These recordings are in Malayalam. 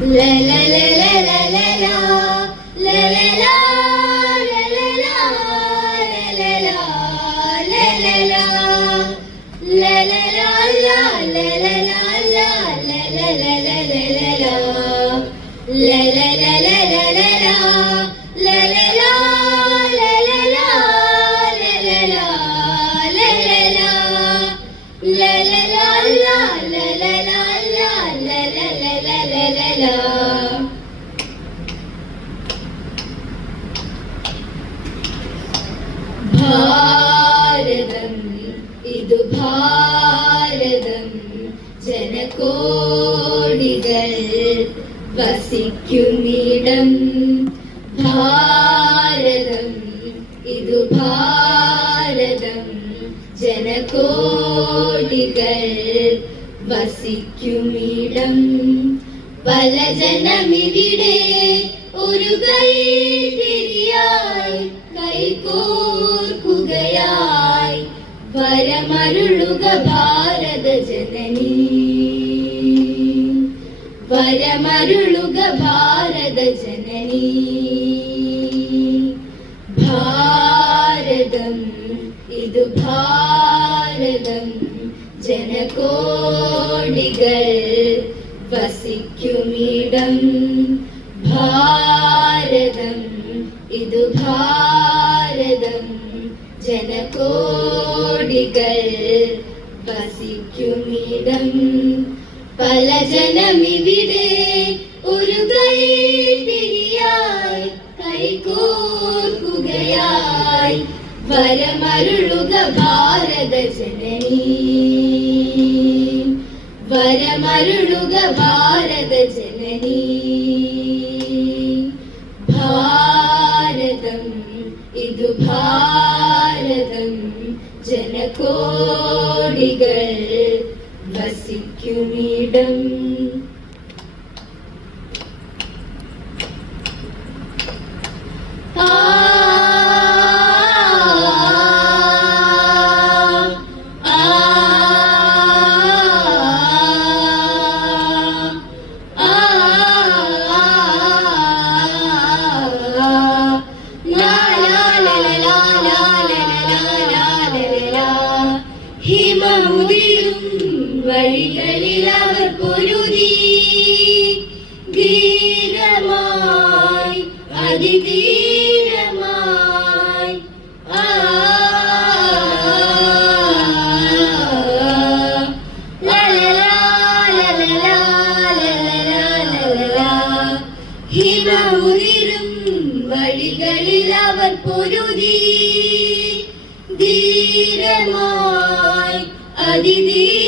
la la la la la la la la la la ഭാരതം ഇതു ഭാരതം ജനകോടികൾ വസിക്കുമിടം ഭാരതം ഇതു ഭാരതം ജനകോടികൾ വസിക്കുമിടം പല ജനമിവിടെ ഒരു കൈത്തിരിയായി കൈകോർക്കുകയായി വരമരുളുക ഭാരത ജനനീ വരമരുളുക ഭാരത ജനനീ ഭാരതം ഇതു ഭാരതം ജനകോടികൾ വസിക്കുമിടം ഭാരതം ഇതു ഭാരതം ജനകോടികൾ വസിക്കുമിടം പല ജനമിവിടെ ഒരു കൈത്തിരിയായി കൈകോർക്കുകയായി വരമരുളുക ഭാരത ജനനീ വരമരുളുക ഭാരത ജനനീ ഭാരതം ഇതു ഭാരതം ജനകോടികൾ വസിക്കുമിടം വഴികളിൽ അവർ പൊരുതി ധീരമായി അതിധീരമായി ഹിമമുതിരും വഴികളിൽ അവർ പൊരുതി ധീരമായി അതിധീരമായി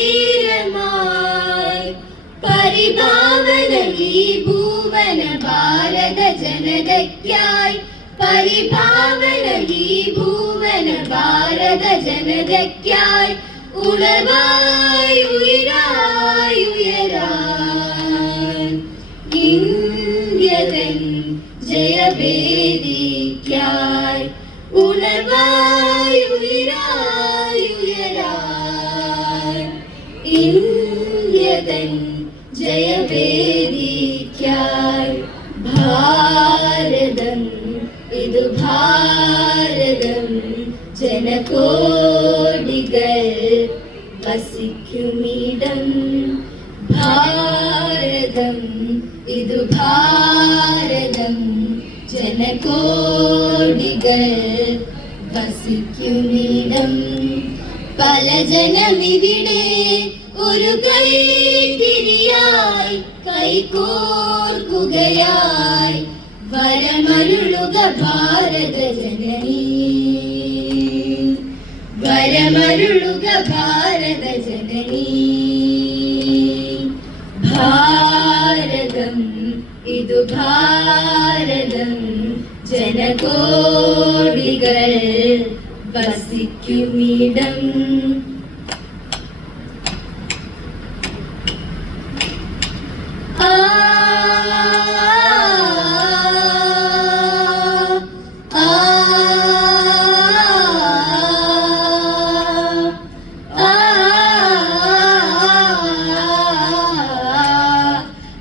പരിഭാവന ഈ ഭൂവന ഭാരത ജനതയ്ക്കായി പരിഭാവന ഈ ഭൂവന ഭാരത ജനതയ്ക്കായി ഉണർവായി ഉയരായി ഉയരാൻ ഇന്ത്യതൻ ജയവേദിക്കായി ഉണർവായി ഉയരായി ഉയരാൻ ഇന്ത്യതൻ ജയവേദിക്കായി ഭാരതം ഇതു ഭാരതം ജനകോടികൾ വസിക്കുമിടം ഭാരതം ഇതു ഭാരതം ജനകോടികൾ വസിക്കുമിടം പല ജനമിവിടെ ഒരു കൈത്തിരിയായി കൈകോർക്കുകയായി വരമരുളുക ഭാരത ജനനീ വരമരുളുക ഭാരത ജനനീ ഭാരതം ഇതു ഭാരതം ജനകോടികൾ വസിക്കുമിടം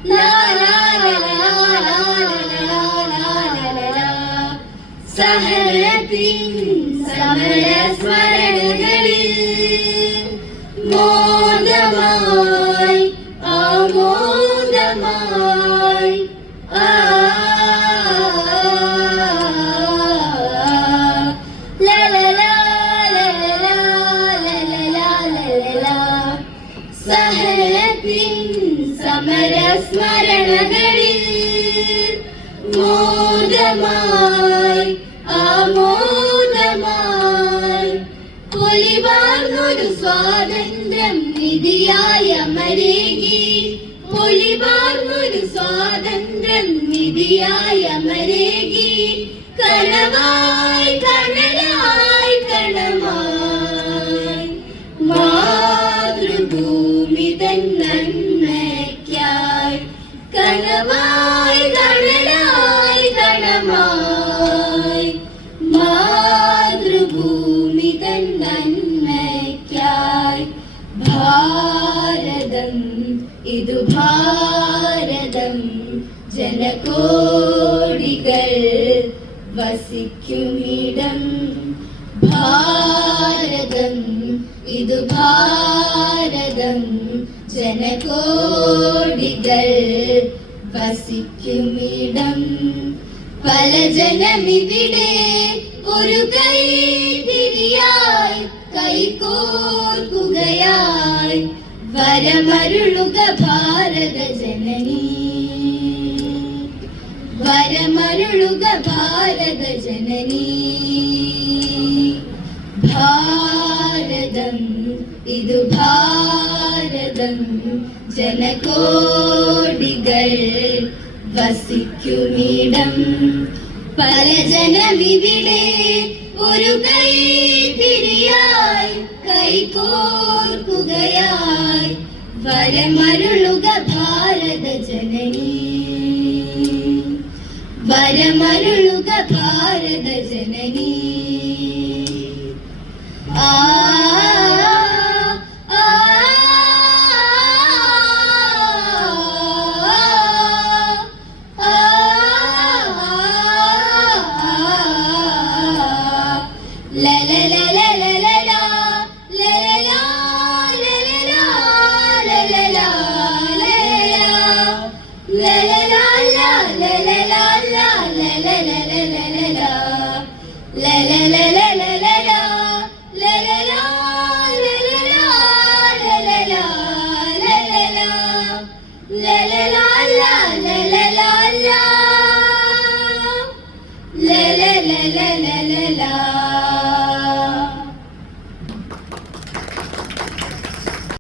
la la സഹനത്തിൻ സമരസ്മരണകളിൽ മോദമായി ആമോദമായി സഹനത്തിൻ സമരസ്മരണകളിൽ മോദമായി ആമോദമായി പൊലിവാർന്നൊരു സ്വാതന്ത്ര്യം നിധിയായ മരേകി പൊലിവാർന്നൊരു സ്വാതന്ത്ര്യം നിധിയായ മരേകി കനവായി കനലായി കണമായി മാതൃഭൂമി തൻ നന്മയ്ക്കായി കനവായി കനലായി കണമായി മാതൃഭൂമി തൻ നന്മയ്ക്കായി ഭാരതം ഇതു ഭാരതം ജനകോടികൾ വസിക്കുമിടം ഭാരതം ഇതു ഭാരതം ജനകോടികൾ വസിക്കുമിടം പല ജനമിവിടെ ഒരു കൈ തിരിയായി കൈകോർക്കുകയായി വരമരുളുക ഭാരത ജനനീ വരമരുളുക ഭാരത ജനനീ ഭാരതം ഇതു ഭാരതം ജനകോടികൾ വസിക്കുമിടം പല ജനമിവിടെ ഒരു കൈ തിരിയായി കൈകോർക്കുകയായി വരമരുളുക ഭാരത ജനനീ വരമരുളുക ഭാരത ജനനീ ആ la la la la la